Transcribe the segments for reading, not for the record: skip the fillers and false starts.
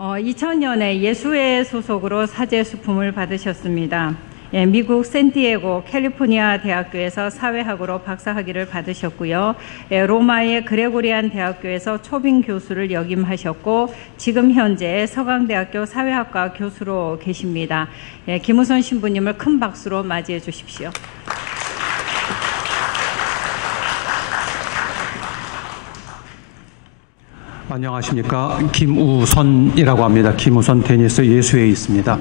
2000년에 예수회 소속으로 사제 수품을 받으셨습니다. 미국 샌디에고 캘리포니아 대학교에서 사회학으로 박사학위를 받으셨고요. 로마의 그레고리안 대학교에서 초빙 교수를 역임하셨고 지금 현재 서강대학교 사회학과 교수로 계십니다. 김우선 신부님을 큰 박수로 맞이해 주십시오. 안녕하십니까. 김우선이라고 합니다. 김우선 테니스 예수회에 있습니다.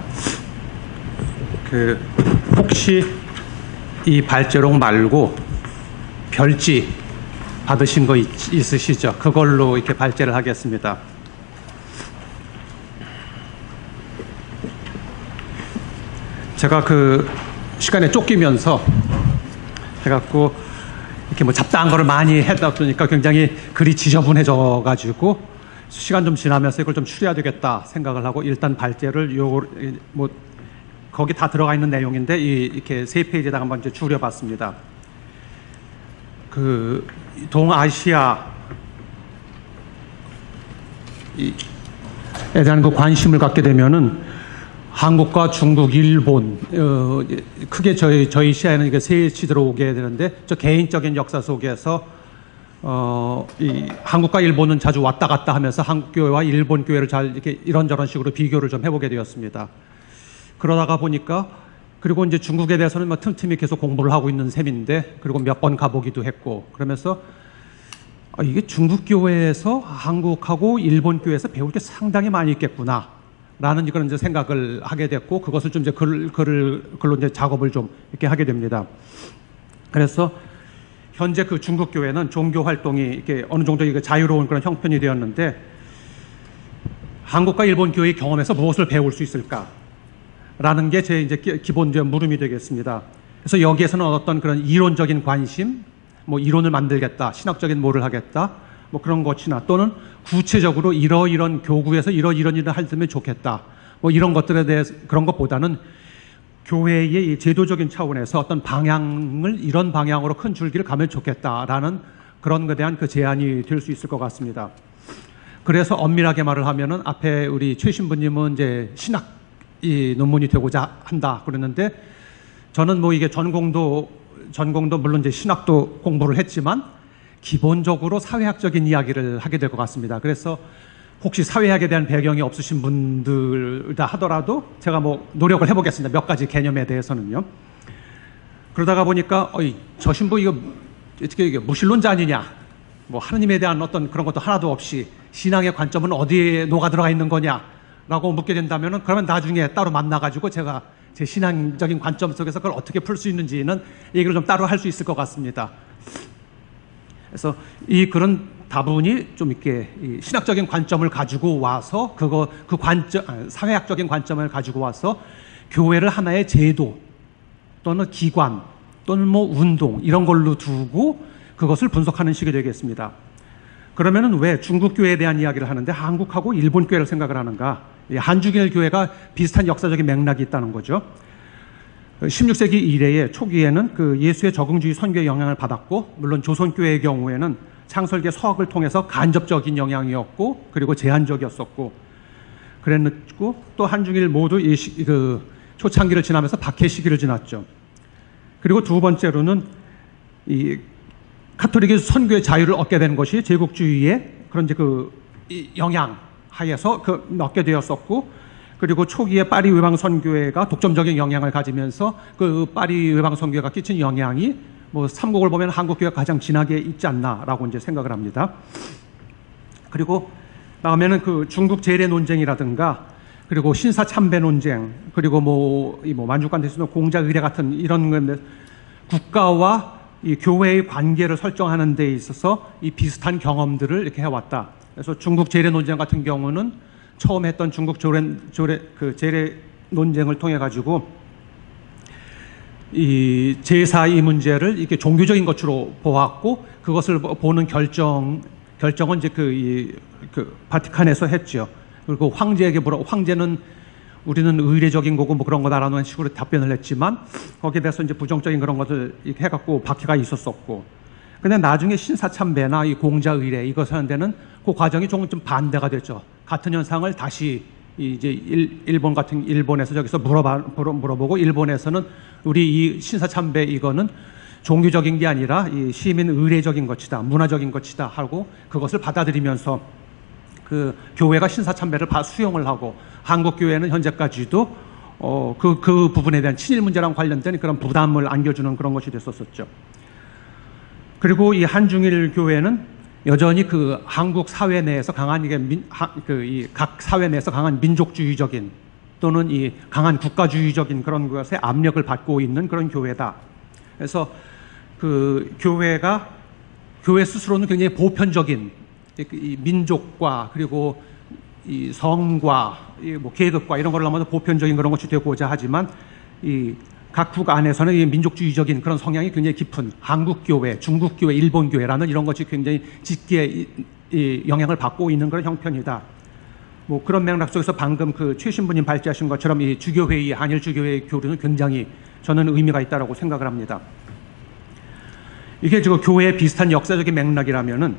혹시 이 발제록 말고 별지 받으신 거 있으시죠? 그걸로 이렇게 발제를 하겠습니다. 제가 시간에 쫓기면서 해갖고 이렇게 잡다한 거를 많이 했다 보니까 굉장히 글이 지저분해져 가지고 시간 좀 지나면서 이걸 좀 추려야 되겠다 생각을 하고 일단 발제를 거기 다 들어가 있는 내용인데 이렇게 3페이지에다가 한번 이제 줄여봤습니다. 동아시아에 대한 관심을 갖게 되면은 한국과 중국, 일본, 크게 저희 시야에는 이게 셋이 들어오게 되는데, 저 개인적인 역사 속에서, 한국과 일본은 자주 왔다 갔다 하면서 한국 교회와 일본 교회를 잘 이렇게 이런저런 식으로 비교를 좀 해보게 되었습니다. 그러다가 보니까, 그리고 이제 중국에 대해서는 틈틈이 계속 공부를 하고 있는 셈인데, 그리고 몇 번 가보기도 했고, 그러면서, 이게 중국 교회에서 한국하고 일본 교회에서 배울 게 상당히 많이 있겠구나. 라는 그런 이제 생각을 하게 됐고, 그것을 좀 이제 글로 이제 작업을 좀 이렇게 하게 됩니다. 그래서 현재 중국 교회는 종교 활동이 이렇게 어느 정도 자유로운 그런 형편이 되었는데, 한국과 일본 교회의 경험에서 무엇을 배울 수 있을까라는 게 제 이제 기본 물음이 되겠습니다. 그래서 여기에서는 어떤 그런 이론적인 관심, 이론을 만들겠다, 신학적인 뭐를 하겠다, 그런 것이나 또는 구체적으로 이런 교구에서 이런 일을 하면 좋겠다. 이런 것들에 대해서 그런 것보다는 교회의 제도적인 차원에서 어떤 방향을 이런 방향으로 큰 줄기를 가면 좋겠다라는 그런 것에 대한 제안이 될 수 있을 것 같습니다. 그래서 엄밀하게 말을 하면은 앞에 우리 최 신부님은 이제 신학 논문이 되고자 한다 그랬는데 저는 이게 전공도 물론 이제 신학도 공부를 했지만 기본적으로 사회학적인 이야기를 하게 될 것 같습니다. 그래서 혹시 사회학에 대한 배경이 없으신 분들이다 하더라도 제가 노력을 해보겠습니다. 몇 가지 개념에 대해서는요. 그러다가 보니까 저 신부 이게 무신론자 아니냐, 하느님에 대한 어떤 그런 것도 하나도 없이 신앙의 관점은 어디에 녹아 들어가 있는 거냐라고 묻게 된다면은 그러면 나중에 따로 만나가지고 제가 제 신앙적인 관점 속에서 그걸 어떻게 풀 수 있는지는 얘기를 좀 따로 할 수 있을 것 같습니다. 그래서 이 글은 다분히 좀 이렇게 신학적인 관점을 가지고 와서 사회학적인 관점을 가지고 와서 교회를 하나의 제도 또는 기관 또는 운동 이런 걸로 두고 그것을 분석하는 식이 되겠습니다. 그러면은 왜 중국 교회에 대한 이야기를 하는데 한국하고 일본 교회를 생각을 하는가? 한중일 교회가 비슷한 역사적인 맥락이 있다는 거죠. 16세기 이래에 초기에는 예수의 적응주의 선교의 영향을 받았고, 물론 조선교회의 경우에는 창설계 서학을 통해서 간접적인 영향이었고, 그리고 제한적이었었고, 그랬고, 또 한중일 모두 초창기를 지나면서 박해 시기를 지났죠. 그리고 두 번째로는 카톨릭의 선교의 자유를 얻게 된 것이 제국주의의 그런 이제 영향 하에서 얻게 되었었고, 그리고 초기에 파리 외방 선교회가 독점적인 영향을 가지면서 파리 외방 선교회가 끼친 영향이 삼국을 보면 한국 교회가 가장 진하게 있지 않나라고 이제 생각을 합니다. 그리고 다음에는 중국 재래 논쟁이라든가 그리고 신사 참배 논쟁 그리고 만주관 대수는 공자 의례 같은 이런 건데 국가와 이 교회의 관계를 설정하는 데 있어서 이 비슷한 경험들을 이렇게 해왔다. 그래서 중국 재래 논쟁 같은 경우는 처음 했던 중국 재래 논쟁을 통해 가지고 이 제사 이 문제를 이렇게 종교적인 것으로 보았고 그것을 보는 결정은 이제 바티칸에서 했죠. 그리고 황제에게 황제는 우리는 의례적인 거고 그런 거다라는 식으로 답변을 했지만 거기에 대해서 이제 부정적인 그런 것을 이렇게 해갖고 박해가 있었었고. 근데 나중에 신사참배나 이 공자 의례 이것 하는 데는 그 과정이 조금 좀 반대가 됐죠. 같은 현상을 다시 이제 일본에서 저기서 물어보고 일본에서는 우리 이 신사참배 이거는 종교적인 게 아니라 이 시민 의례적인 것이다, 문화적인 것이다 하고 그것을 받아들이면서 그 교회가 신사참배를 수용을 하고 한국 교회는 현재까지도 그 부분에 대한 친일 문제랑 관련된 그런 부담을 안겨주는 그런 것이 됐었었죠. 그리고 이 한중일 교회는 여전히 그 한국 사회 내에서 강한 각 사회 내에서 강한 민족주의적인 또는 이 강한 국가주의적인 그런 것에 압력을 받고 있는 그런 교회다. 그래서 그 교회 스스로는 굉장히 보편적인 이 민족과 그리고 이 성과 뭐 계급과 이런 걸 넘어서 보편적인 그런 것이 되고자 하지만 이 각국 안에서는 이 민족주의적인 그런 성향이 굉장히 깊은 한국교회, 중국교회, 일본교회라는 이런 것이 굉장히 짙게 영향을 받고 있는 그런 형편이다. 뭐 그런 맥락 속에서 방금 그 최 신부님 발제하신 것처럼 이 주교회의, 한일 주교회의 교류는 굉장히 저는 의미가 있다고 생각을 합니다. 이게 지금 교회의 비슷한 역사적인 맥락이라면은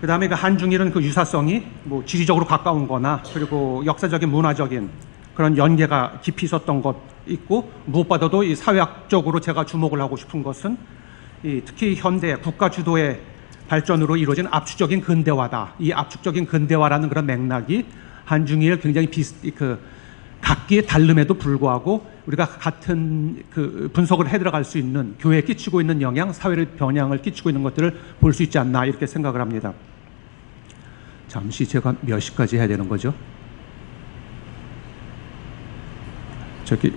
그 다음에 그 한중일은 그 유사성이 뭐 지리적으로 가까운 거나 그리고 역사적인 문화적인 그런 연계가 깊이 있었던 것 있고 무엇보다도 이 사회학적으로 제가 주목을 하고 싶은 것은 특히 현대 국가 주도의 발전으로 이루어진 압축적인 근대화다. 이 압축적인 근대화라는 그런 맥락이 한중일 굉장히 각기의 다름에도 불구하고 우리가 같은 그 분석을 해 들어갈 수 있는 교회에 끼치고 있는 영향, 사회의 변향을 끼치고 있는 것들을 볼 수 있지 않나 이렇게 생각을 합니다. 잠시 제가 몇 시까지 해야 되는 거죠? 저기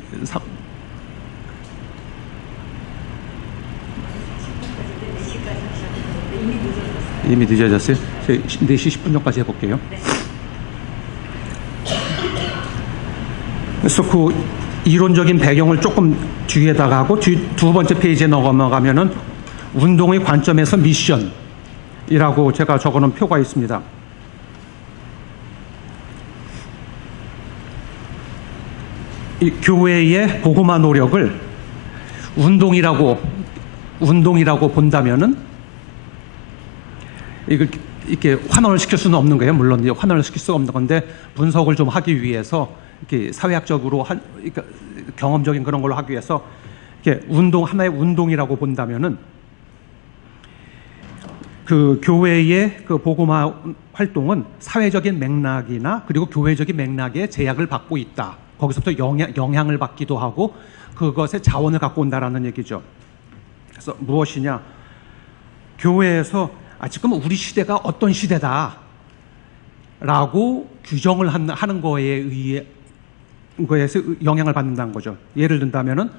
이미 늦어졌어요? 4시 10분 전까지 해볼게요. 그래서 그 이론적인 배경을 조금 뒤에다가 하고 두 번째 페이지에 넘어가면은 운동의 관점에서 미션이라고 제가 적어놓은 표가 있습니다. 이 교회의 복음화 노력을 운동이라고 본다면은 이렇게 환원을 시킬 수는 없는 거예요. 물론 환원을 시킬 수가 없는 건데 분석을 좀 하기 위해서 이렇게 사회학적으로 그러니까 경험적인 그런 걸로 하기 위해서 이렇게 하나의 운동이라고 본다면은 그 교회의 그 복음화 활동은 사회적인 맥락이나 그리고 교회적인 맥락에 제약을 받고 있다. 거기서부터 영향을 받기도 하고 그것의 자원을 갖고 온다라는 얘기죠. 그래서 무엇이냐? 교회에서 지금 우리 시대가 어떤 시대다라고 규정을 하는 거에서 영향을 받는다는 거죠. 예를 든다면은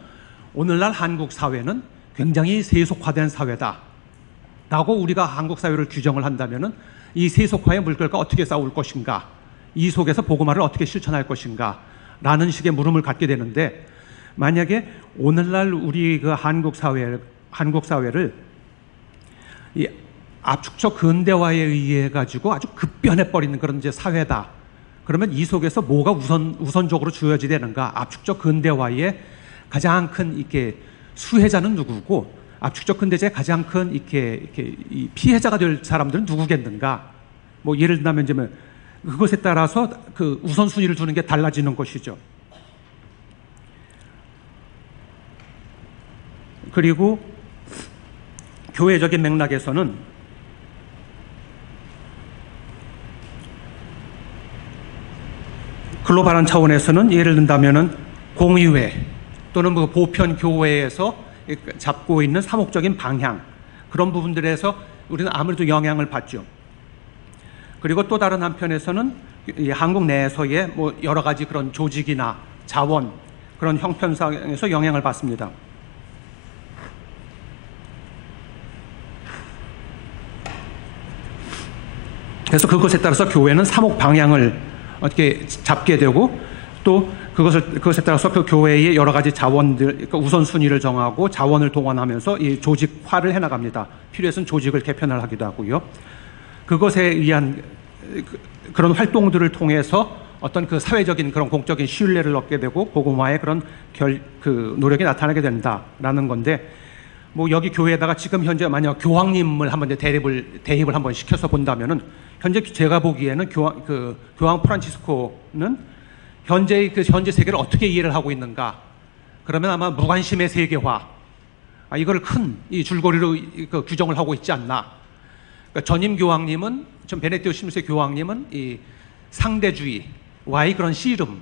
오늘날 한국 사회는 굉장히 세속화된 사회다라고 우리가 한국 사회를 규정을 한다면은 이 세속화의 물결과 어떻게 싸울 것인가, 이 속에서 복음화를 어떻게 실천할 것인가. 라는 식의 물음을 갖게 되는데 만약에 오늘날 우리 그 한국 사회를 이 압축적 근대화에 의해 가지고 아주 급변해 버리는 그런 이제 사회다. 그러면 이 속에서 뭐가 우선적으로 주어져야 되는가? 압축적 근대화의 가장 큰 이렇게 수혜자는 누구고 압축적 근대화의 가장 큰 이렇게 이 피해자가 될 사람들은 누구겠는가? 뭐 예를 들면 이제 그것에 따라서 그 우선순위를 두는 게 달라지는 것이죠. 그리고 교회적인 맥락에서는 글로벌한 차원에서는 예를 든다면은 공의회 또는 뭐 보편 교회에서 잡고 있는 사목적인 방향 그런 부분들에서 우리는 아무래도 영향을 받죠. 그리고 또 다른 한편에서는 이 한국 내에서의 뭐 여러 가지 그런 조직이나 자원 그런 형편상에서 영향을 받습니다. 그래서 그것에 따라서 교회는 사목 방향을 어떻게 잡게 되고 또 그것에 따라서 그 교회의 여러 가지 자원들, 그러니까 우선순위를 정하고 자원을 동원하면서 이 조직화를 해나갑니다. 필요해서는 조직을 개편을 하기도 하고요. 그것에 의한 그런 활동들을 통해서 어떤 그 사회적인 그런 공적인 신뢰를 얻게 되고 복음화의 그런 노력이 나타나게 된다라는 건데 뭐 여기 교회에다가 지금 현재 만약 교황님을 한번 대입을 한번 시켜서 본다면은 현재 제가 보기에는 교황 프란치스코는 현재 세계를 어떻게 이해를 하고 있는가? 그러면 아마 무관심의 세계화, 이걸 큰 이 줄거리로 규정을 하고 있지 않나? 그러니까 전임 교황님은, 전 베네디토 16세 교황님은 이 상대주의와의 그런 씨름,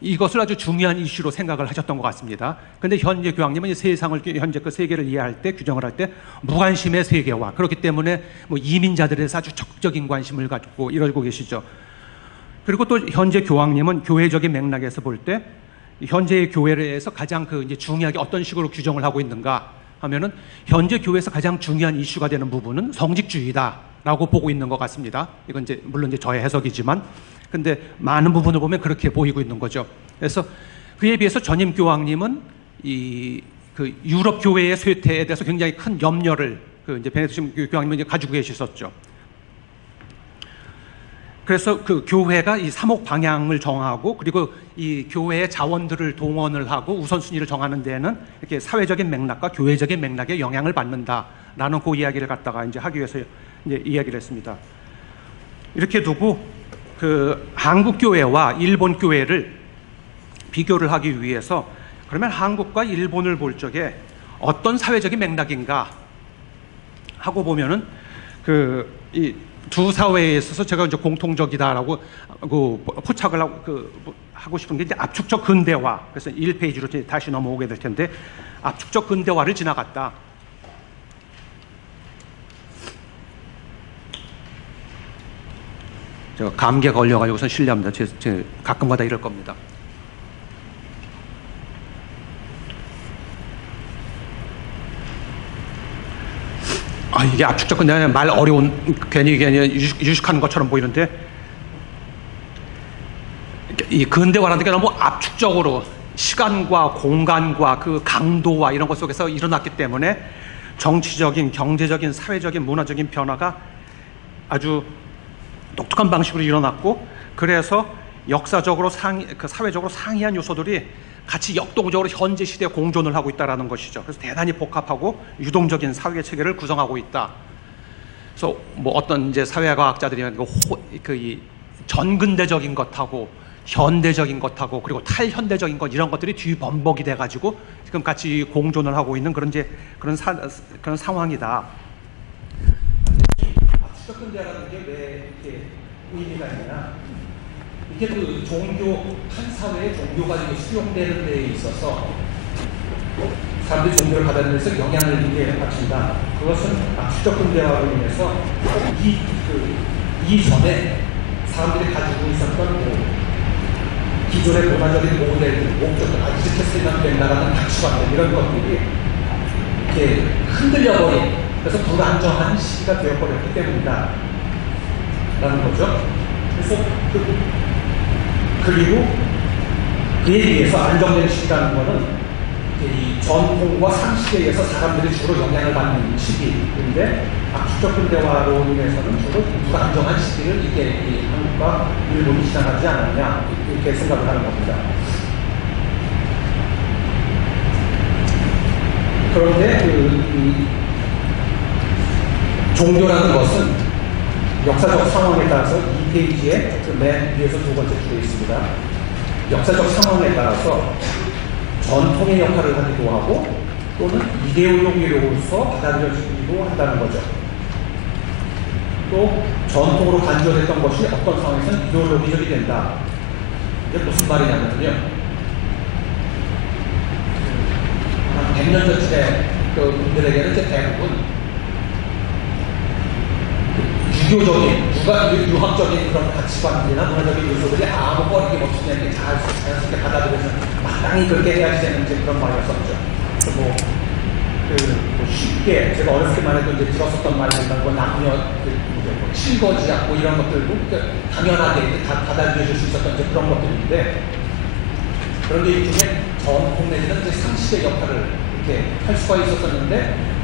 이것을 아주 중요한 이슈로 생각을 하셨던 것 같습니다. 그런데 현재 교황님은 세상을, 현재 그 세계를 이해할 때, 규정을 할 때 무관심의 세계화, 그렇기 때문에 뭐 이민자들에 대해서 아주 적극적인 관심을 가지고 이러고 계시죠. 그리고 또 현재 교황님은 교회적인 맥락에서 볼 때 현재의 교회에서 가장 이제 중요하게 어떤 식으로 규정을 하고 있는가 하면은, 현재 교회에서 가장 중요한 이슈가 되는 부분은 성직주의다라고 보고 있는 것 같습니다. 이건 이제 물론 이제 저의 해석이지만, 근데 많은 부분을 보면 그렇게 보이고 있는 거죠. 그래서 그에 비해서 전임 교황님은 유럽 교회의 쇠퇴에 대해서 굉장히 큰 염려를 이제 베네디토 교황님은 이제 가지고 계셨었죠. 그래서 교회가 이 사목 방향을 정하고, 그리고 이 교회의 자원들을 동원을 하고 우선순위를 정하는 데에는 이렇게 사회적인 맥락과 교회적인 맥락에 영향을 받는다라는 그 이야기를 갖다가 이제 하기 위해서 이제 이야기를 했습니다. 이렇게 두고 한국 교회와 일본 교회를 비교를 하기 위해서, 그러면 한국과 일본을 볼 적에 어떤 사회적인 맥락인가 하고 보면은 이 두 사회에 있어서 제가 이제 공통적이다라고 포착을 하고 싶은 게 이제 압축적 근대화. 그래서 1페이지로 다시 넘어오게 될 텐데, 압축적 근대화를 지나갔다. 제가 감기에 걸려가지고선 실례합니다. 제 가끔가다 이럴 겁니다. 이게 압축적 근대화, 말 어려운, 괜히 유식한 것처럼 보이는데, 이 근대화라는 게 너무 압축적으로 시간과 공간과 그 강도와 이런 것 속에서 일어났기 때문에 정치적인, 경제적인, 사회적인, 문화적인 변화가 아주 독특한 방식으로 일어났고, 그래서 역사적으로 사회적으로 상이한 요소들이 같이 역동적으로 현재 시대에 공존을 하고 있다는 것이죠. 그래서 대단히 복합하고 유동적인 사회 체계를 구성하고 있다. 그래서 뭐 어떤 이제 사회과학자들이 이 전근대적인 것하고 현대적인 것하고 그리고 탈현대적인 것, 이런 것들이 뒤범벅이 돼가지고 지금 같이 공존을 하고 있는 그런 상황이다. 압축적 근대라는 게 왜 이렇게 의미가 있냐? 이게 한 사회의 종교가 수용되는 데에 있어서 사람들이 종교를 받아들여서 영향을 받친다. 그것은 압축적 근대화로 인해서 이전에 사람들이 가지고 있었던 기존의 문화적인 모델들, 목적들, 이렇게 쓰면 된다라는 가치관들, 이런 것들이 이렇게 흔들려버린, 그래서 불안정한 시기가 되어버렸기 때문이다 라는 거죠. 그래서 그리고 그에 비해서 안정된 시기라는 것은 이 전통과 상식에 의해서 사람들이 주로 영향을 받는 시기인데, 압축적 근대화로 인해서는 주로 불안정한 시기를 이게 한국과 일본이 지나가지 않았냐, 이렇게 생각을 하는 겁니다. 그런데 종교라는 것은 역사적 상황에 따라서 2페이지에 맨 위에서 두 번째 줄에 있습니다. 역사적 상황에 따라서 전통의 역할을 하기도 하고 또는 이데올로기로서 받아들여지기도 한다는 거죠. 또 전통으로 간주됐던 것이 어떤 상황에서는 이데올로기적이 된다. 이게 무슨 말이냐면요, 한 100년 전쯤에 분들에게는 이제 대부분 유교적인, 유학적인 그런 가치관이나 문화적인 요소들이 아무 거리낌없이 이렇게 자연스럽게 받아들여서 마땅히 그렇게 해야지 되는 그런 말이었었죠. 뭐 쉽게 제가 어렸을 때만 해도 이제 들었었던 말들이나 뭐 남녀 실거지 않고 이런 것들도 당연하게 다 받아들여질 수 있었던 그런 것들인데, 그런데 일종의 전통 내지는 이제 상식의 역할을 이렇게 할 수가 있었었는데,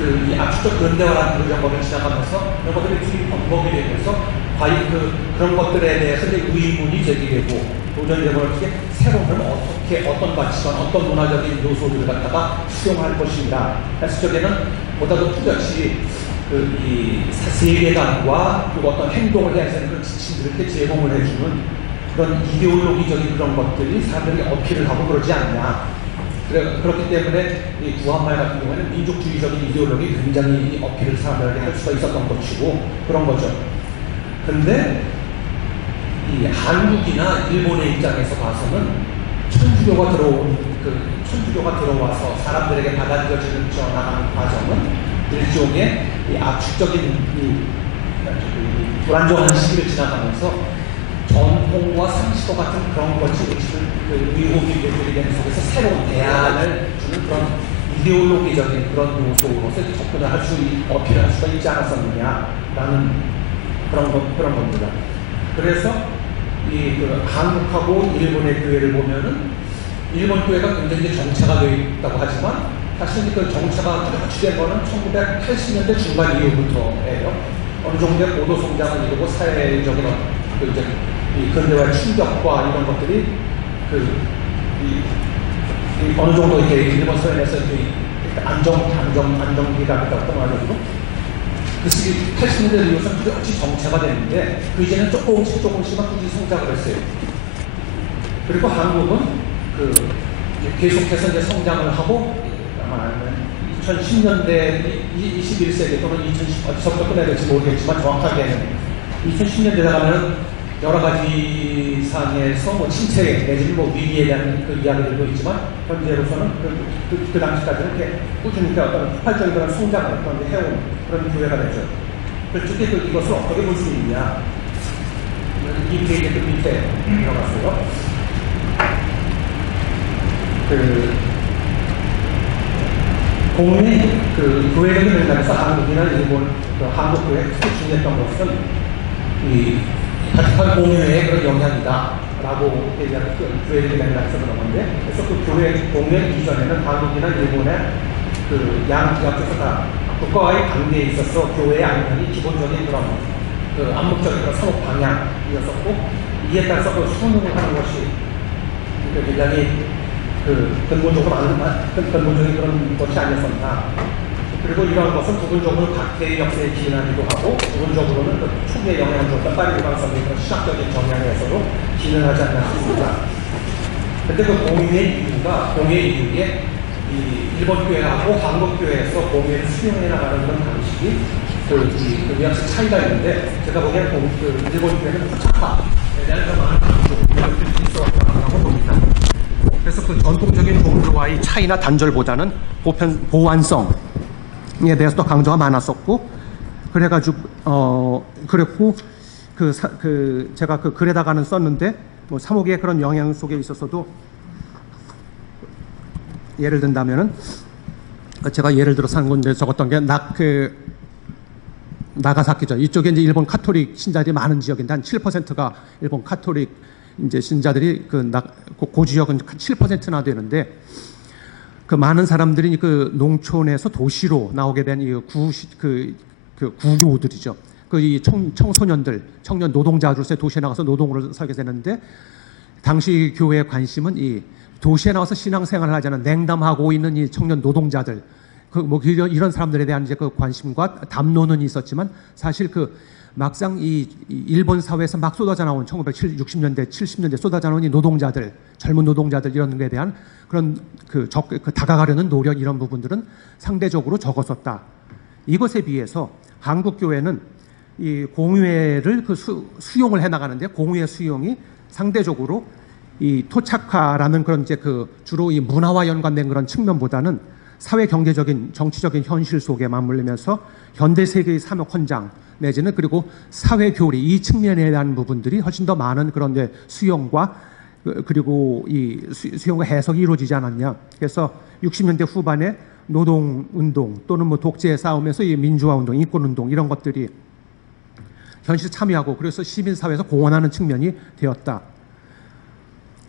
이 압축적 근대화라는 그런 거를 지나가면서 이런 것들이 둘이 번복이 되면서 과연 그런 것들에 대해서 의문이 제기되고, 도전이 되고, 어떻게 새로운 어떻게 어떤 가치관, 어떤 문화적인 요소들을 갖다가 수용할 것인가 했을 적에는 보다도 뚜렷이 이 세계관과 그리고 어떤 행동을 해야 되는 그런 지침들을 이렇게 제공을 해주는 그런 이데올로기적인 그런 것들이 사람들이 어필을 하고 그러지 않냐. 그렇기 때문에 이 구한말 같은 경우에는 민족주의적인 이데올로기 굉장히 어필을 사람들에게 할 수가 있었던 것이고 그런 거죠. 근데 이 한국이나 일본의 입장에서 봐서는 천주교가 들어와서 사람들에게 받아들여지는 나가는 과정은 일종의 이 압축적인 불안정한 시기를 지나가면서 전통과 상식과 같은 그런 것을 의혹이 되는 속에서 새로운 대안을 주는 그런 이데올로기적인 그런 요소로서 접근을 어필할 수가 있지 않았었느냐라는 그런 겁니다. 그래서 한국하고 일본의 교회를 보면은 일본 교회가 굉장히 정체가 되어 있다고 하지만 사실 그 정체가 확실된 거는 1980년대 중반 이후부터예요. 어느 정도의 고도 성장을 이루고 사회적인 이 근대화의 충격과 이런 것들이 어느 정도 이렇게 일본 사회에서 안정기가 있다고 말하고 그 시기 80년대 이후에서 그렇지 정체가 됐는데 그 이제는 조금씩만 꾸준히 성장을 했어요. 그리고 한국은 계속해서 이제 성장을 하고 아마 2010년대 21세기 또는 2010 어디서부터 끝내야 될지 모르겠지만 정확하게는 2010년대 가면은 여러 가지 상에서 침체 내지는 위기에 대한 그 이야기들도 있지만 현재로서는 그 당시까지는 이렇게 꾸준히 어떤 폭발적인 그런 성장을 해온 그런 교회가 되죠. 그래서 이것을 어떻게 볼 수 있느냐? 이 페이지 밑에 들어갔어요. 공의 교회적인 맥락에서 한국이나 일본 한국 교회 특히 중요했던 것은 이 바티칸 공유의 그런 영향이다라고 얘기하는 교회적인 맥락에서 그런 건데, 그래서 그 교회 공유 이전에는 한국이나 일본의 양쪽에서 다 국가와의 관계에 있어서 교회의 안면이 기본적인 그런 암묵적인 그런 산업 방향이었었고, 이에 따라서 수능을 하는 것이 굉장히 근본적인 그런 것이 아니었었나. 그리고 이러한 것은 부분적으로 각계의 역사에 기인하기도 하고, 부분적으로는 초기에 영향을 줬던 파리 유방성의 그런 시각적인 정향에서도 기인하지 않나 싶습니다. 근데 공유의 이유에 이 일본 교회하고 한국 교회에서 공유를 수용해 나가는 그런 방식이 뉘앙스 차이가 있는데, 제가 보기에는 일본 교회는 후차파에 대한 그런 많은 방식이 있었다고 봅니다. 그래서 전통적인 종교와의 차이나 단절보다는 보완성에 대해서 또 강조가 많았었고, 그래가지고 그랬고 제가 글에다가는 썼는데 사목의 그런 영향 속에 있어서도 예를 든다면은 제가 예를 들어서 한 건데 적었던 게 나가사키죠. 이쪽에 이제 일본 카톨릭 신자들이 많은 지역인데 한 7%가 일본 카톨릭 이제 신자들이 그 지역은 7%나 되는데, 그 많은 사람들이 농촌에서 도시로 나오게 된 구교들이죠. 이 청소년들, 청년 노동자로서의 도시에 나가서 노동을 살게 되는데, 당시 교회의 관심은 이 도시에 나와서 신앙생활을 하자는 냉담하고 있는 이 청년 노동자들, 이런 사람들에 대한 이제 관심과 담론은 있었지만, 사실 막상 이 일본 사회에서 막 쏟아져 나온 1960년대, 70년대 쏟아져 나온 이 노동자들, 젊은 노동자들 이런 것에 대한 그런 다가가려는 노력, 이런 부분들은 상대적으로 적었었다. 이것에 비해서 한국 교회는 이 공유회를 수용을 해 나가는데, 공유회 수용이 상대적으로 이 토착화라는 그런 이제 주로 이 문화와 연관된 그런 측면보다는 사회 경제적인 정치적인 현실 속에 맞물리면서 현대 세계의 사역 헌장 내지는 그리고 사회 교리, 이 측면에 대한 부분들이 훨씬 더 많은 그런 이제 수용과 그리고 이 수용과 해석이 이루어지지 않았냐. 그래서 60년대 후반에 노동 운동 또는 독재 싸움에서 이 민주화 운동, 인권 운동 이런 것들이 현실에 참여하고, 그래서 시민 사회에서 공헌하는 측면이 되었다.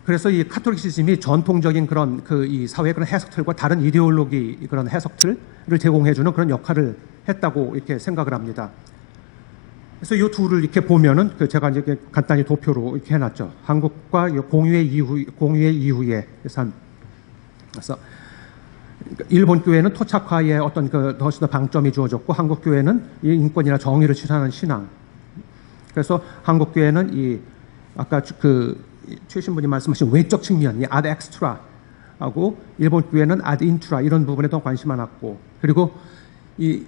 그래서 이 카톨릭시즘이 전통적인 그런 이 사회의 그런 해석틀과 다른 이데올로기 그런 해석틀을 제공해주는 그런 역할을 했다고 이렇게 생각을 합니다. 그래서 이 둘을 이렇게 보면은 제가 이제 간단히 도표로 이렇게 해놨죠. 한국과 공유의 이후에 그래서 일본 교회는 토착화에 어떤 그 훨씬 더 방점이 주어졌고 한국 교회는 이 인권이나 정의를 실현하는 신앙. 그래서 한국 교회는 이 아까 그 최신 분이 말씀하신 외적 측면, 이 ad extra하고 일본 교회는 ad intra 이런 부분에 더 관심 많았고, 그리고 이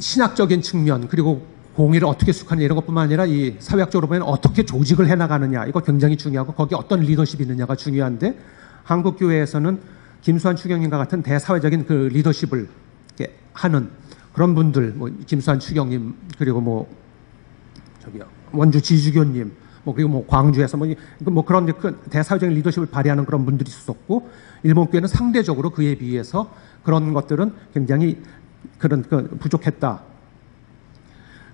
신학적인 측면 그리고 공의를 어떻게 수행하느냐 이런 것뿐만 아니라 이 사회학적으로 보면 어떻게 조직을 해나가느냐 이거 굉장히 중요하고 거기에 어떤 리더십이 있느냐가 중요한데 한국 교회에서는 김수환 추경님과 같은 대사회적인 그 리더십을 하는 그런 분들, 뭐 김수환 추경님 그리고 뭐 저기요 원주 지주교님, 뭐 그리고 뭐 광주에서 뭐 그런 큰 대사회적인 리더십을 발휘하는 그런 분들이 있었고 일본 교회는 상대적으로 그에 비해서 그런 것들은 굉장히 그런 부족했다.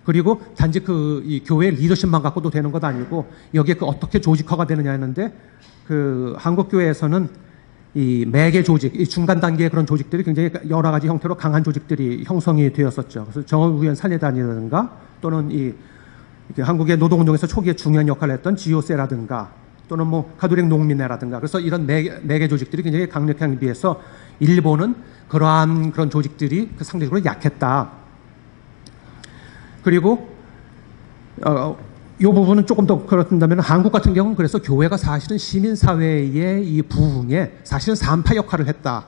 그리고 단지 이 교회 리더십만 갖고도 되는 것 아니고 여기에 어떻게 조직화가 되느냐 했는데 그 한국 교회에서는 이 매개 조직, 이 중간 단계의 그런 조직들이 굉장히 여러 가지 형태로 강한 조직들이 형성이 되었었죠. 그래서 정의구현 사례단이라든가 또는 한국의 노동운동에서 초기에 중요한 역할을 했던 지오세라든가 또는 뭐 가톨릭 농민회라든가 그래서 이런 매개 조직들이 굉장히 강력한 비해서 일본은 그러한 그런 조직들이 상대적으로 약했다. 그리고 이 부분은 조금 더 그렇다면 한국 같은 경우는 그래서 교회가 사실은 시민 사회의 이 부흥에 사실은 산파 역할을 했다.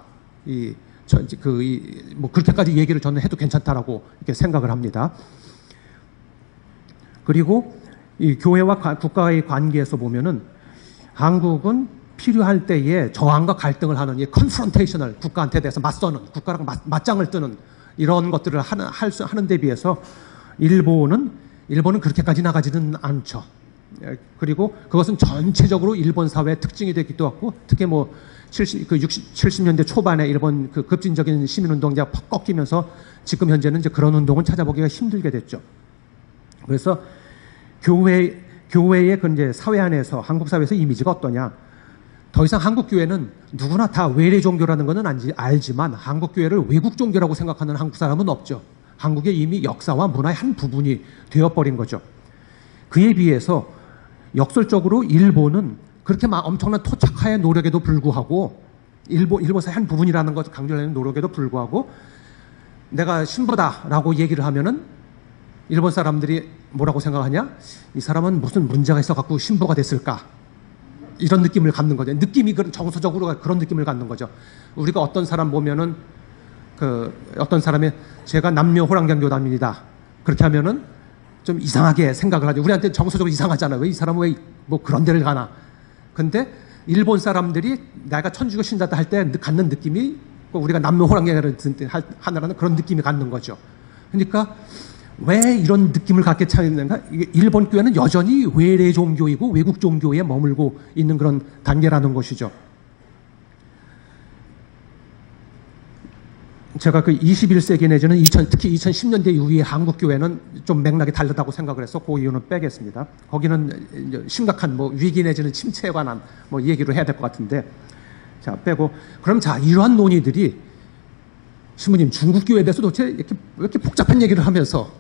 뭐 그렇게까지 얘기를 저는 해도 괜찮다라고 이렇게 생각을 합니다. 그리고 이 교회와 국가의 관계에서 보면은 한국은 필요할 때에 저항과 갈등을 하는 이 컨프런테이셔널 국가한테 대해서 맞서는 국가랑 맞짱을 뜨는 이런 것들을 하는 데 비해서 일본은 그렇게까지 나가지는 않죠. 그리고 그것은 전체적으로 일본 사회의 특징이 되기도 하고 특히 뭐 70년대 초반에 일본 그 급진적인 시민운동이 퍽 꺾이면서 지금 현재는 이제 그런 운동은 찾아보기가 힘들게 됐죠. 그래서 교회의 그 이제 사회 안에서 한국 사회에서 이미지가 어떠냐? 더 이상 한국 교회는 누구나 다 외래 종교라는 것은 알지만 한국 교회를 외국 종교라고 생각하는 한국 사람은 없죠. 한국의 이미 역사와 문화의 한 부분이 되어버린 거죠. 그에 비해서 역설적으로 일본은 그렇게 엄청난 토착화의 노력에도 불구하고 일본 사회 한 부분이라는 것을 강조하는 노력에도 불구하고 내가 신부다라고 얘기를 하면은 일본 사람들이 뭐라고 생각하냐? 이 사람은 무슨 문제가 있어갖고 신부가 됐을까? 이런 느낌을 갖는 거죠. 느낌이 정서적으로 그런 느낌을 갖는 거죠. 우리가 어떤 사람 보면은 어떤 사람이 제가 남녀 호랑경교단입니다. 그렇게 하면은 좀 이상하게 생각을 하죠. 우리한테 정서적으로 이상하잖아요. 왜 이 사람은 왜 뭐 그런 데를 가나? 근데 일본 사람들이 내가 천주교 신자다 할 때 갖는 느낌이 우리가 남녀 호랑경을 하느라는 그런 느낌이 갖는 거죠. 그러니까 왜 이런 느낌을 갖게 차였는가? 일본 교회는 여전히 외래 종교이고 외국 종교에 머물고 있는 그런 단계라는 것이죠. 제가 그 21세기 내지는 특히 2010년대 이후에 한국 교회는 좀 맥락이 다르다고 생각을 해서 그 이유는 빼겠습니다. 거기는 심각한 뭐 위기 내지는 침체에 관한 뭐 얘기를 해야 될 것 같은데, 자 빼고 그럼 자 이러한 논의들이 신부님 중국 교회에 대해서 도대체 왜 이렇게 복잡한 얘기를 하면서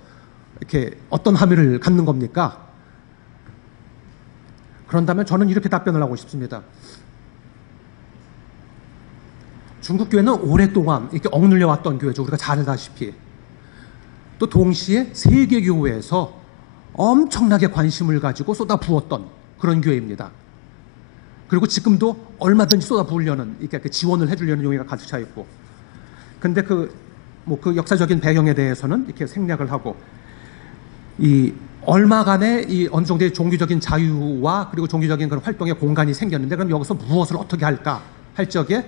이렇게 어떤 함의를 갖는 겁니까? 그런다면 저는 이렇게 답변을 하고 싶습니다. 중국 교회는 오랫동안 이렇게 억눌려 왔던 교회죠. 우리가 잘 알다시피. 또 동시에 세계 교회에서 엄청나게 관심을 가지고 쏟아부었던 그런 교회입니다. 그리고 지금도 얼마든지 쏟아부으려는 이렇게 지원을 해주려는 용의가 가득 차 있고. 근데 그 역사적인 배경에 대해서는 이렇게 생략을 하고 이 얼마간의 이 어느 정도의 종교적인 자유와 그리고 종교적인 그런 활동의 공간이 생겼는데 그럼 여기서 무엇을 어떻게 할까 할 적에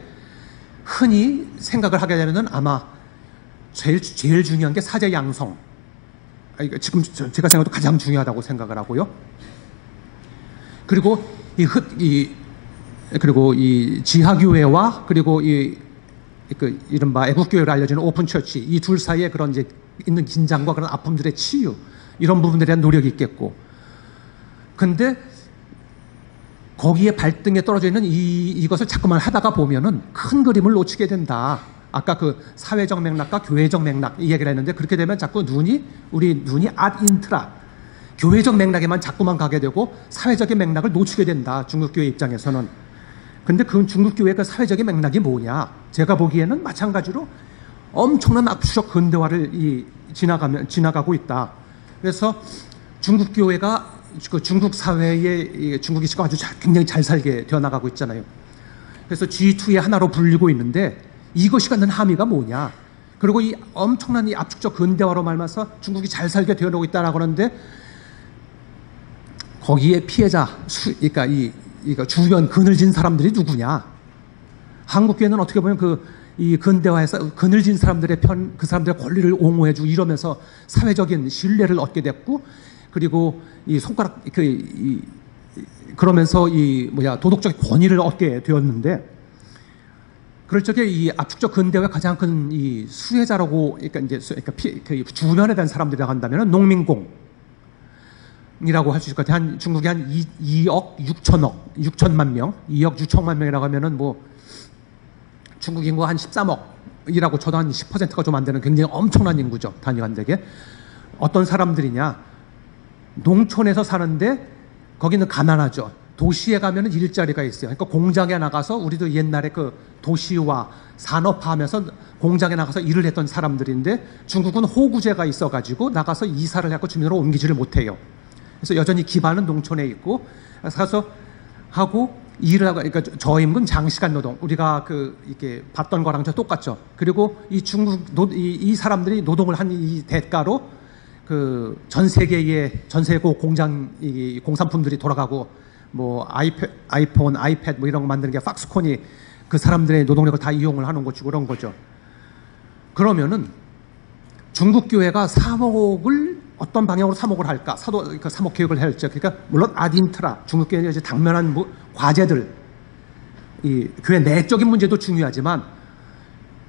흔히 생각을 하게 되면은 아마 제일 중요한 게 사제 양성. 지금 제가 생각해도 가장 중요하다고 생각을 하고요. 그리고 그리고 이 지하교회와 그리고 이른바 애국교회로 알려지는 오픈처치 이 둘 사이에 그런 이제 있는 긴장과 그런 아픔들의 치유 이런 부분들에 대한 노력이 있겠고. 근데 거기에 발등에 떨어져 있는 이것을 자꾸만 하다가 보면은 큰 그림을 놓치게 된다. 아까 그 사회적 맥락과 교회적 맥락 이 얘기를 했는데 그렇게 되면 자꾸 우리 눈이 ad intra 교회적 맥락에만 자꾸만 가게 되고 사회적인 맥락을 놓치게 된다. 중국 교회 입장에서는. 근데 그 중국 교회의 그 사회적인 맥락이 뭐냐? 제가 보기에는 마찬가지로 엄청난 압축적 근대화를 지나가고 있다. 그래서 중국 교회가 그 중국 사회에 중국이 지금 아주 굉장히 잘 살게 되어 나가고 있잖아요. 그래서 G2의 하나로 불리고 있는데 이것이 갖는 함의가 뭐냐? 그리고 이 엄청난 이 압축적 근대화로 말미암아서 중국이 잘 살게 되어 나가고 있다라고 하는데 거기에 피해자, 그러니까 이 주변 그늘진 사람들이 누구냐? 한국교회는 어떻게 보면 이 근대화에서 그늘진 사람들의 그 사람들의 권리를 옹호해주고 이러면서 사회적인 신뢰를 얻게 됐고, 그리고 이 손가락 그러면서 도덕적 권위를 얻게 되었는데, 그럴 적에 이 압축적 근대화의 가장 큰 이 수혜자라고 그 주변에 대한 사람들이라고 한다면 농민공이라고 할 수 있을 것 같아요. 중국이 한 2억 6천만 명, 2억 6천만 명이라고 하면은 뭐 중국 인구 한 13억이라고 쳐도 한 10%가 좀 안 되는 굉장히 엄청난 인구죠. 단위간되게. 어떤 사람들이냐? 농촌에서 사는데 거기는 가난하죠. 도시에 가면은 일자리가 있어요. 그러니까 공장에 나가서, 우리도 옛날에 그 도시화 산업화하면서 공장에 나가서 일을 했던 사람들인데, 중국은 호구제가 있어가지고 나가서 이사를 해서 주민으로 옮기지를 못해요. 그래서 여전히 기반은 농촌에 있고, 가서 하고 일을 하고, 그러니까 저임금 장시간 노동, 우리가 이렇게 봤던 거랑 저 똑같죠. 그리고 이 이 사람들이 노동을 한 이 대가로 전 세계의 공장 공산품들이 돌아가고, 뭐 아이폰, 아이패드 뭐 이런 거 만드는 게 팍스콘이 그 사람들의 노동력을 다 이용을 하는 거지, 그런 거죠. 그러면은 중국 교회가 사목을 어떤 방향으로 사목을 할까? 사목 교육을 할지. 그러니까 물론 아딘트라, 중국 교회의 이제 당면한 과제들, 이 교회 내적인 문제도 중요하지만,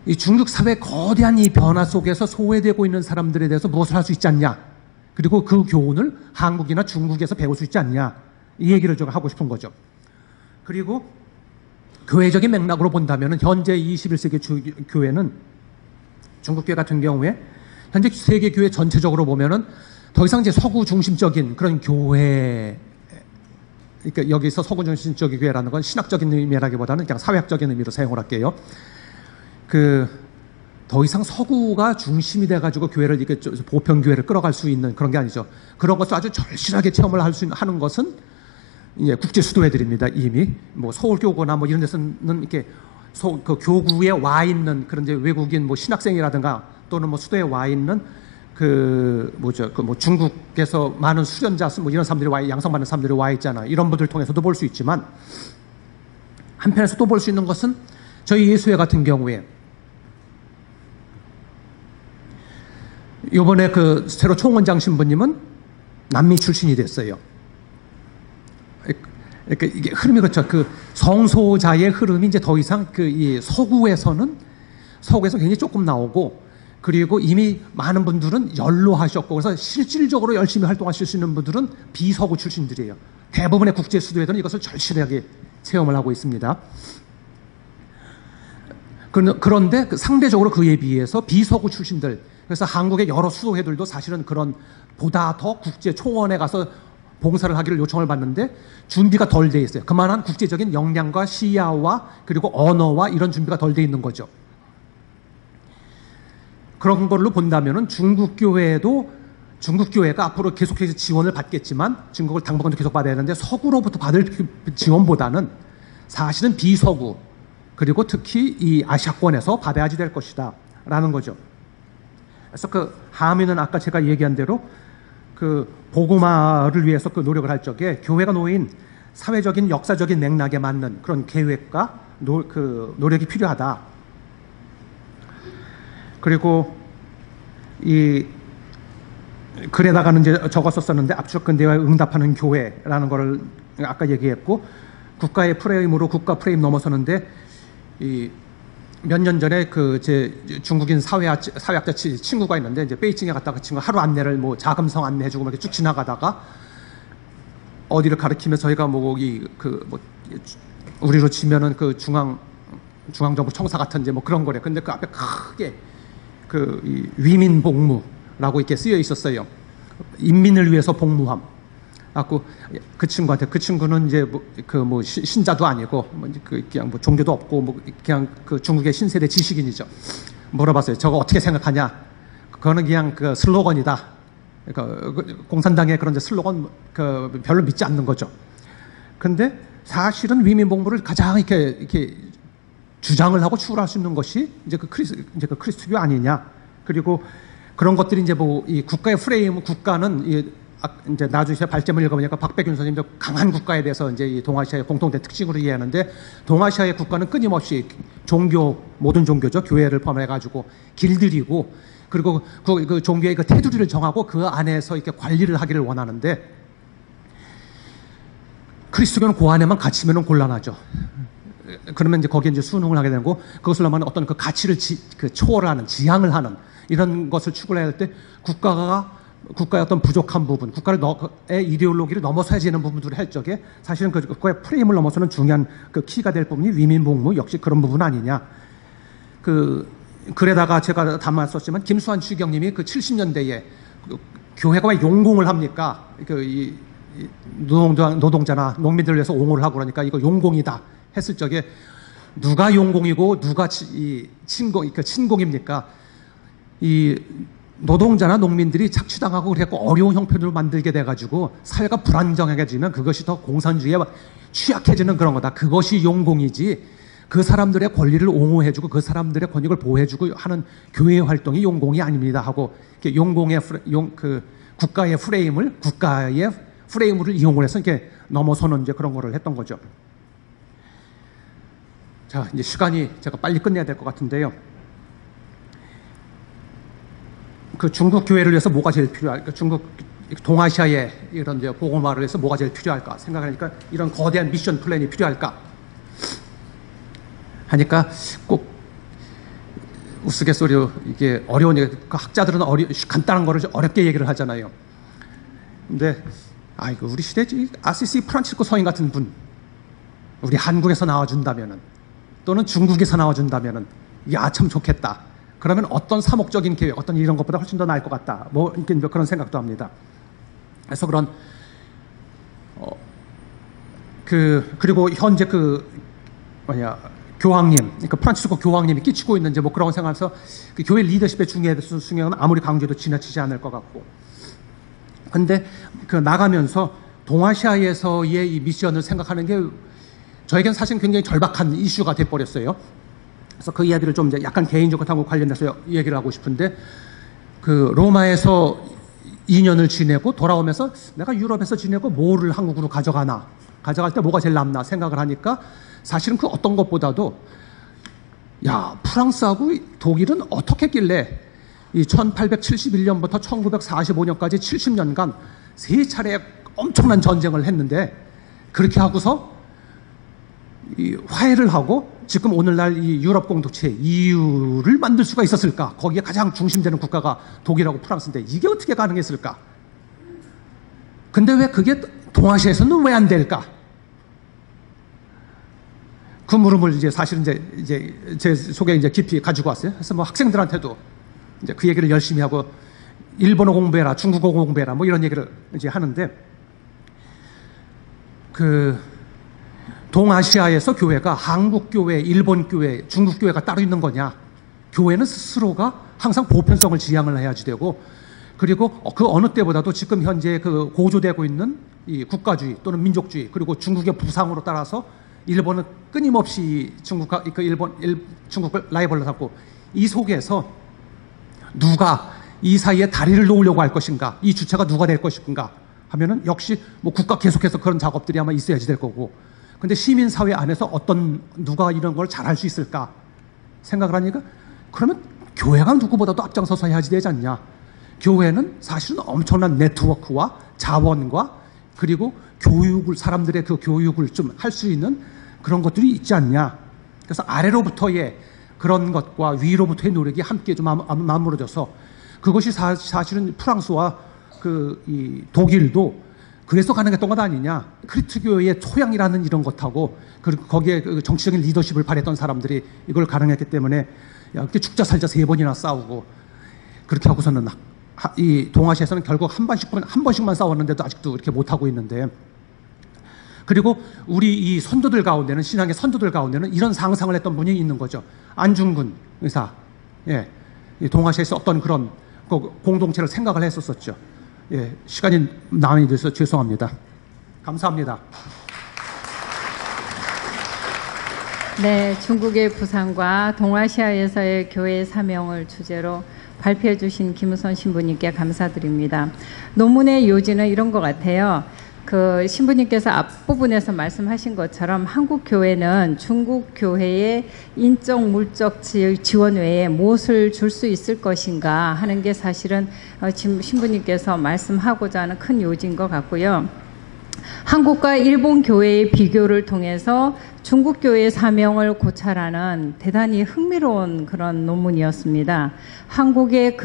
이 중국 사회의 거대한 이 변화 속에서 소외되고 있는 사람들에 대해서 무엇을 할 수 있지 않냐? 그리고 그 교훈을 한국이나 중국에서 배울 수 있지 않냐? 이 얘기를 좀 하고 싶은 거죠. 그리고 교회적인 맥락으로 본다면 현재 21세기 교회는, 중국 교회 같은 경우에 현재 세계 교회 전체적으로 보면은 더 이상 이제 서구 중심적인 그런 교회, 그러니까 여기서 서구 중심적인 교회라는 건 신학적인 의미라기보다는 그냥 사회학적인 의미로 사용을 할게요. 더 이상 서구가 중심이 돼가지고 교회를 이렇게 보편 교회를 끌어갈 수 있는 그런 게 아니죠. 그런 것을 아주 절실하게 체험을 하는 것은 국제 수도회들입니다. 이미 뭐 서울교구나 뭐 이런 데서는 이렇게 그 교구에 와 있는 그런 이제 외국인 뭐 신학생이라든가 또는 뭐 수도에 와 있는 뭐 중국에서 많은 수련자 뭐 이런 사람들이 양성받는 사람들이 와 있잖아. 이런 분들 통해서도 볼 수 있지만, 한편에서 또 볼 수 있는 것은 저희 예수회 같은 경우에 이번에 새로 총원장 신부님은 남미 출신이 됐어요. 그러니까 이게 흐름이 그렇죠. 성소자의 흐름이 이제 더 이상 이 서구에서는 굉장히 조금 나오고, 그리고 이미 많은 분들은 연로하셨고, 그래서 실질적으로 열심히 활동하실 수 있는 분들은 비서구 출신들이에요. 대부분의 국제 수도회들은 이것을 절실하게 체험을 하고 있습니다. 그런데 상대적으로 그에 비해서 비서구 출신들, 그래서 한국의 여러 수도회들도 사실은 그런 보다 더 국제 총원에 가서 봉사를 하기를 요청을 받는데 준비가 덜 돼 있어요. 그만한 국제적인 역량과 시야와 그리고 언어와 이런 준비가 덜 돼 있는 거죠. 그런 걸로 본다면은 중국 교회가 앞으로 계속해서 지원을 받겠지만, 중국을 당분간도 계속 받아야 되는데 서구로부터 받을 지원보다는 사실은 비서구, 그리고 특히 이 아시아권에서 받아야지 될 것이다 라는 거죠. 그래서 함의는 아까 제가 얘기한 대로 복음화를 위해서 노력을 할 적에 교회가 놓인 사회적인 역사적인 맥락에 맞는 그런 계획과 노력이 필요하다. 그리고 이 글에다가는 이제 적었었는데, 압축적 근대화에 응답하는 교회라는 거를 아까 얘기했고, 국가의 프레임으로 국가 프레임 넘어서는데, 몇 년 전에 제 중국인 사회학자 친구가 있는데, 이제 베이징에 갔다가 그 친구 하루 안내를 뭐 자금성 안내해주고 이렇게 쭉 지나가다가 어디를 가리키면서 저희가 우리로 치면은 중앙정부 청사 같은 이제 뭐 그런 거래. 근데 그 앞에 크게 이 위민복무라고 이렇게 쓰여 있었어요. 인민을 위해서 복무함. 갖고 그 친구한테, 그 친구는 이제 신자도 아니고 그냥 뭐 종교도 없고 뭐 그냥 그 중국의 신세대 지식인이죠. 물어봤어요. 저거 어떻게 생각하냐? 그거는 그냥 그 슬로건이다. 그러니까 공산당의 그런 이제 슬로건 별로 믿지 않는 거죠. 근데 사실은 위민복무를 가장 이렇게 주장을 하고 추구할 수 있는 것이 이제 그 그리스도교 아니냐. 그리고 그런 것들이 이제 뭐 이 국가의 프레임, 국가는 이제 나중에 발제문을 읽어보니까 박백균 선생님도 강한 국가에 대해서 이제 이 동아시아의 공통된 특징으로 이해하는데, 동아시아의 국가는 끊임없이 모든 종교죠, 교회를 포함해가지고 길들이고, 그리고 그 종교의 그 테두리를 정하고 그 안에서 이렇게 관리를 하기를 원하는데, 그리스도교는 그 안에만 갇히면 곤란하죠. 그러면 이제 거기에 이제 순응을 하게 되고, 그것을 하면 어떤 그 가치를 초월하는, 지향을 하는 이런 것을 추구해야 할 때, 국가의 어떤 부족한 부분, 국가의 이데올로기를 넘어서야 되는 부분들을 할 적에 사실은 그 국가의 프레임을 넘어서는 중요한 그 키가 될 부분이 위민복무 역시 그런 부분 아니냐. 그래다가 제가 담았었지만 김수환 추경님이 그 70년대에 교회가 왜 용공을 합니까? 노동자나 농민들을 위해서 옹호를 하고 그러니까 이거 용공이다 했을 적에 누가 용공이고 누가 친공입니까? 이 노동자나 농민들이 착취당하고 그래서 어려운 형편으로 만들게 돼가지고 사회가 불안정해지면 그것이 더 공산주의에 취약해지는 그런 거다. 그것이 용공이지, 그 사람들의 권리를 옹호해주고 그 사람들의 권익을 보호해주고 하는 교회 활동이 용공이 아닙니다 하고, 용공의 국가의 프레임을 이용을 해서 이렇게 넘어서는 이제 그런 거를 했던 거죠. 자, 이제 시간이 제가 빨리 끝내야 될 것 같은데요. 그 중국 교회를 위해서 뭐가 제일 필요할까? 동아시아의 이런 이제 복음화를 위해서 뭐가 제일 필요할까? 생각하니까 이런 거대한 미션 플랜이 필요할까? 하니까 꼭 우스갯소리로 이게 어려운 얘기, 학자들은 간단한 거를 어렵게 얘기를 하잖아요. 근데 우리 시대 아시시 프란치스코 성인 같은 분, 우리 한국에서 나와준다면은, 또는 중국에서 나와준다면은, 야, 참 좋겠다. 그러면 어떤 사목적인 계획, 어떤 이런 것보다 훨씬 더 나을 것 같다. 뭐 그런 생각도 합니다. 그래서 그리고 현재 교황님, 그러니까 프란치스코 교황님이 끼치고 있는 이제 뭐 그런 생각에서 그 교회 리더십의 중요는 아무리 강조해도 지나치지 않을 것 같고. 근데 나가면서 동아시아에서의 이 미션을 생각하는 게 저에겐 사실 굉장히 절박한 이슈가 돼버렸어요. 그래서 그 이야기를 좀 이제 약간 개인적으로 하고 관련해서 얘기를 하고 싶은데, 그 로마에서 2년을 지내고 돌아오면서 내가 유럽에서 지내고 뭐를 한국으로 가져갈 때 뭐가 제일 남나 생각을 하니까, 사실은 그 어떤 것보다도 프랑스하고 독일은 어떻게 했길래 이 1871년부터 1945년까지 70년간 3차례 엄청난 전쟁을 했는데, 그렇게 하고서 이 화해를 하고 지금 오늘날 이 유럽 공동체 EU를 만들 수가 있었을까? 거기에 가장 중심되는 국가가 독일하고 프랑스인데 이게 어떻게 가능했을까? 근데 왜 그게 동아시아에서는 왜 안 될까? 그 물음을 이제 사실은 이제 제 속에 이제 깊이 가지고 왔어요. 그래서 뭐 학생들한테도 이제 그 얘기를 열심히 하고, 일본어 공부해라, 중국어 공부해라, 뭐 이런 얘기를 이제 하는데, 동아시아에서 교회가 한국 교회, 일본 교회, 중국 교회가 따로 있는 거냐? 교회는 스스로가 항상 보편성을 지향을 해야지 되고, 그리고 그 어느 때보다도 지금 현재 그 고조되고 있는 이 국가주의 또는 민족주의, 그리고 중국의 부상으로 따라서 일본은 끊임없이 중국을 라이벌로 삼고, 이 속에서 누가 이 사이에 다리를 놓으려고 할 것인가, 이 주체가 누가 될 것인가 하면은 역시 뭐 국가 계속해서 그런 작업들이 아마 있어야지 될 거고, 근데 시민사회 안에서 누가 이런 걸 잘할 수 있을까 생각을 하니까, 그러면 교회가 누구보다도 앞장서서 해야지 되지 않냐. 교회는 사실은 엄청난 네트워크와 자원과 그리고 사람들의 그 교육을 좀 할 수 있는 그런 것들이 있지 않냐. 그래서 아래로부터의 그런 것과 위로부터의 노력이 함께 좀 맞물어져서, 그것이 사실은 프랑스와 이 독일도 그래서 가능했던 것 아니냐. 크리스토교의 토양이라는 이런 것하고, 그리고 거기에 그 정치적인 리더십을 발휘했던 사람들이 이걸 가능했기 때문에 이렇게 죽자 살자 3번이나 싸우고, 그렇게 하고서는 이 동아시아에서는 결국 한 번씩만 싸웠는데도 아직도 이렇게 못 하고 있는데, 그리고 우리 이 선도들 가운데는, 신앙의 선도들 가운데는 이런 상상을 했던 분이 있는 거죠. 안중근 의사, 예, 이 동아시아에서 어떤 그런 공동체를 생각을 했었었죠. 예, 시간이 남이 돼서 죄송합니다. 감사합니다. 네, 중국의 부상과 동아시아에서의 교회의 사명을 주제로 발표해 주신 김우선 신부님께 감사드립니다. 논문의 요지는 이런 것 같아요. 그 신부님께서 앞부분에서 말씀하신 것처럼 한국 교회는 중국 교회의 인적 물적 지원 외에 무엇을 줄 수 있을 것인가 하는 게 사실은 지금 신부님께서 말씀하고자 하는 큰 요지인 것 같고요. 한국과 일본 교회의 비교를 통해서 중국 교회의 사명을 고찰하는 대단히 흥미로운 그런 논문이었습니다. 한국의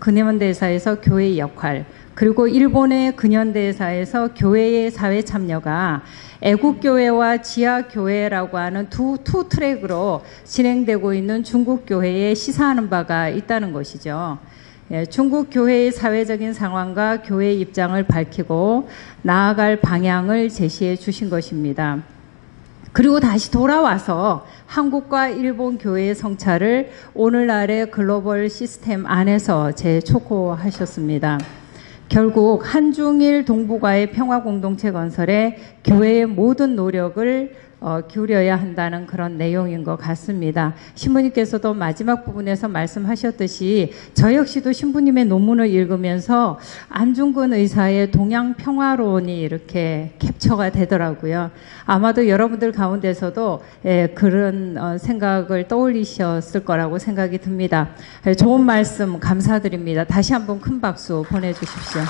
근현대사에서 교회의 역할, 그리고 일본의 근현대사에서 교회의 사회 참여가 애국교회와 지하교회라고 하는 투 트랙으로 진행되고 있는 중국 교회에 시사하는 바가 있다는 것이죠. 예, 중국 교회의 사회적인 상황과 교회의 입장을 밝히고 나아갈 방향을 제시해 주신 것입니다. 그리고 다시 돌아와서 한국과 일본 교회의 성찰을 오늘날의 글로벌 시스템 안에서 재촉구하셨습니다. 결국 한중일 동북아의 평화 공동체 건설에 교회의 모든 노력을 기울여야 한다는 그런 내용인 것 같습니다. 신부님께서도 마지막 부분에서 말씀하셨듯이 저 역시도 신부님의 논문을 읽으면서 안중근 의사의 동양 평화론이 이렇게 캡처가 되더라고요. 아마도 여러분들 가운데서도 그런 생각을 떠올리셨을 거라고 생각이 듭니다. 좋은 말씀 감사드립니다. 다시 한번 큰 박수 보내주십시오.